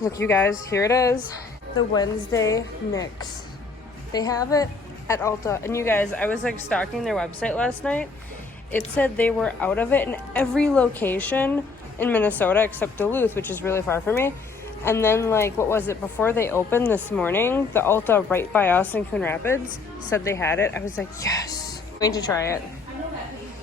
Look, you guys, here it is. The Wednesday NYX. They have it at Ulta. And you guys, I was like stalking their website last night. It said they were out of it in every location in Minnesota except Duluth, which is really far from me. And then, like, what was it? Before they opened this morning, the Ulta right by us in Coon Rapids said they had it. I was like, yes. I'm going to try it.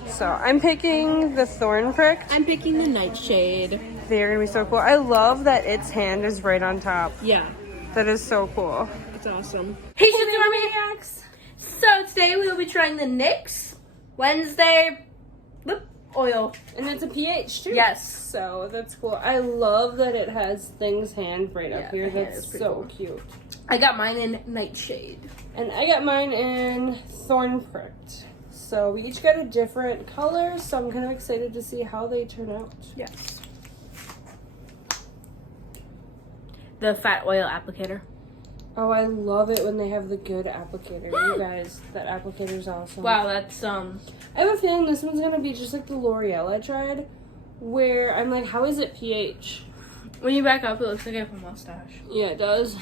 So I'm picking the Thorn Prick. I'm picking the Nightshade. They're going to be so cool. I love that its hand is right on top. Yeah. That is so cool. It's awesome. Hey, maniacs! So today we will be trying the NYX Wednesday lip oil. And it's a pH too. Yes. So that's cool. I love that it has things hand right up here. That's so cool. cute. I got mine in Nightshade. And I got mine in Thorn Pricked. So we each got a different color, so I'm kind of excited to see how they turn out. Yes. The fat oil applicator. Oh, I love it when they have the good applicator. You guys, that applicator's awesome. Wow, that's I have a feeling this one's gonna be just like the L'Oreal I tried, where I'm like, how is it pH? when you back up, it looks like I have a mustache. Yeah, it does.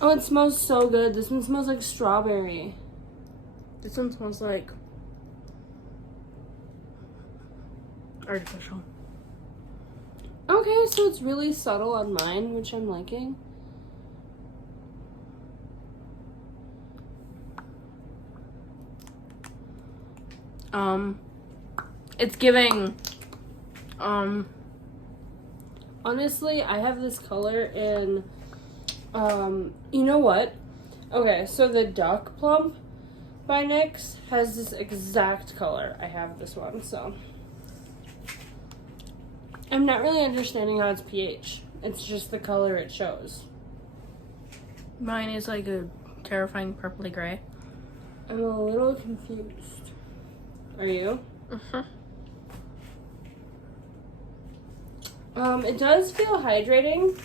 Oh, it smells so good. This one smells like strawberry. This one smells like artificial. Okay, so it's really subtle on mine, which I'm liking. It's giving, honestly, I have this color in, you know what? Okay, so the Duck Plump by NYX has this exact color. I have this one, so. I'm not really understanding how it's pH. It's just the color it shows. mine is like a terrifying purpley gray. I'm a little confused. Are you? It does feel hydrating,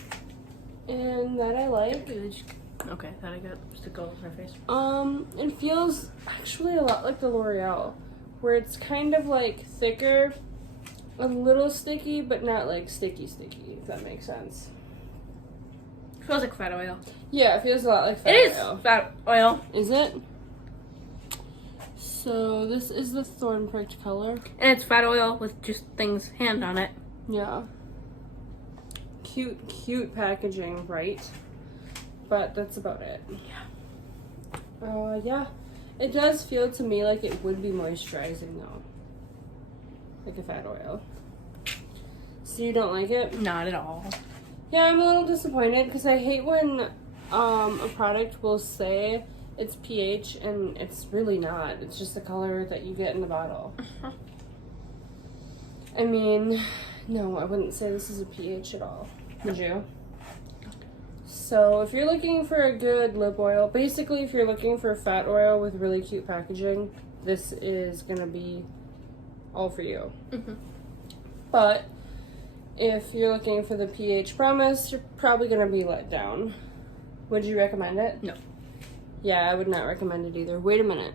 and that I like. Okay, that I got lipstick all over my face. It feels actually a lot like the L'Oreal, where it's kind of like thicker, a little sticky, but not like sticky, if that makes sense. It feels like fat oil. Yeah, it feels a lot like fat It is oil. fat oil. Is it? So this is the Thorn Pricked color. And it's fat oil with just things hand on it. Yeah. Cute packaging, right? But that's about it. Yeah. Yeah. It does feel to me like it would be moisturizing though. Like a fat oil. So you don't like it? Not at all. Yeah, I'm a little disappointed because I hate when a product will say it's pH and it's really not. It's just the color that you get in the bottle. I mean, no, I wouldn't say this is a pH at all. Would you? So if you're looking for a good lip oil, basically if you're looking for fat oil with really cute packaging, this is going to be all for you. But if you're looking for the pH promise, you're probably going to be let down. Would you recommend it? No. Yeah, I would not recommend it either. Wait a minute.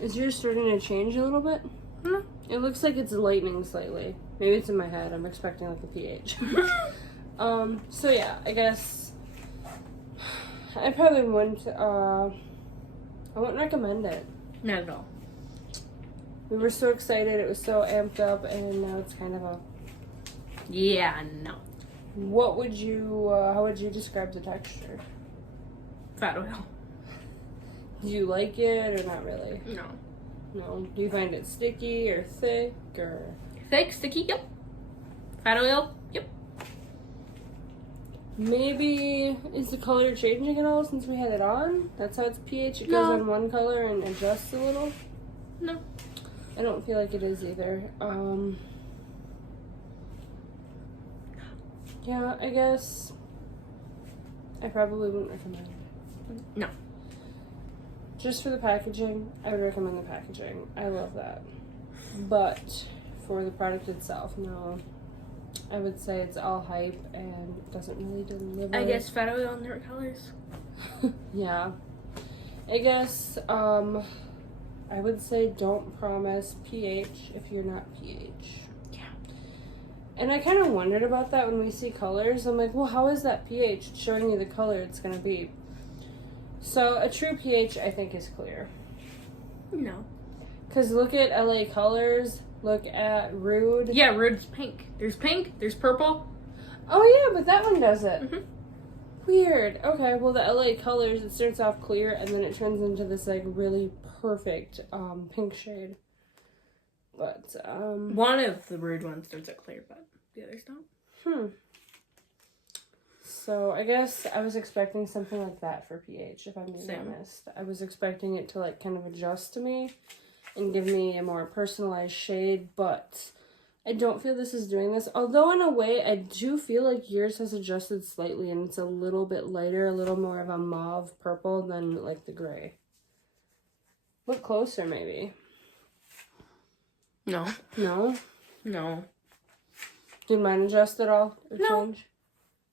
Is yours starting to change a little bit? No. It looks like it's lightening slightly. Maybe it's in my head. I'm expecting like a pH. So yeah, I guess I probably wouldn't, I wouldn't recommend it. Not at all. We were so excited. It was so amped up, and now it's kind of a... Yeah, no. What would you, how would you describe the texture? Fat oil. Do you like it or not really? No. No. Do you find it sticky or thick or... Thick, sticky, yep. Fat oil, yep. Maybe, is the color changing at all since we had it on? That's how it's pH? It goes No. on one color and adjusts a little? No. I don't feel like it is either. Yeah, I guess I probably wouldn't recommend it. No. Just for the packaging, I would recommend the packaging. I love that. But for the product itself, no. I would say it's all hype and doesn't really deliver. I guess fat oil in different colors. Yeah. I guess, I would say don't promise pH if you're not pH. Yeah. And I kind of wondered about that when we see colors. I'm like, well, how is that pH? It's showing you the color it's going to be. So a true pH, I think, is clear. No. Because look at LA Colors. Look at Rude. Yeah, Rude's pink. There's purple. Oh, yeah, but that one does it. Mm-hmm. Weird. Okay, well, the LA Colors, it starts off clear, and then it turns into this, like, really perfect pink shade. But, one of the Rude ones starts out clear, but the others don't. So, I guess I was expecting something like that for pH, if I'm being Same. honest. I was expecting it to, like, kind of adjust to me and give me a more personalized shade, but I don't feel this is doing this. Although, in a way, I do feel like yours has adjusted slightly, and it's a little bit lighter, a little more of a mauve purple than, like, the gray. Look closer, maybe. No. No? No. Did mine adjust at all? Or No. change?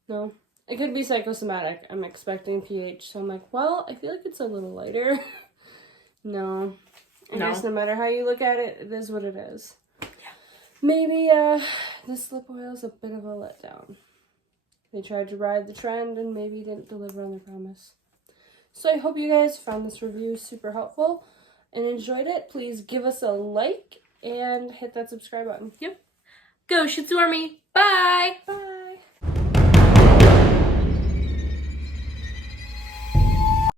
No? It could be psychosomatic. I'm expecting pH, so I'm like, well, I feel like it's a little lighter. No. I guess no matter how you look at it, it is what it is. Yeah. Maybe this lip oil is a bit of a letdown. They tried to ride the trend and maybe didn't deliver on their promise. So I hope you guys found this review super helpful and enjoyed it. Please give us a like and hit that subscribe button. Yep. Go Shih Tzu Army. Bye. Bye.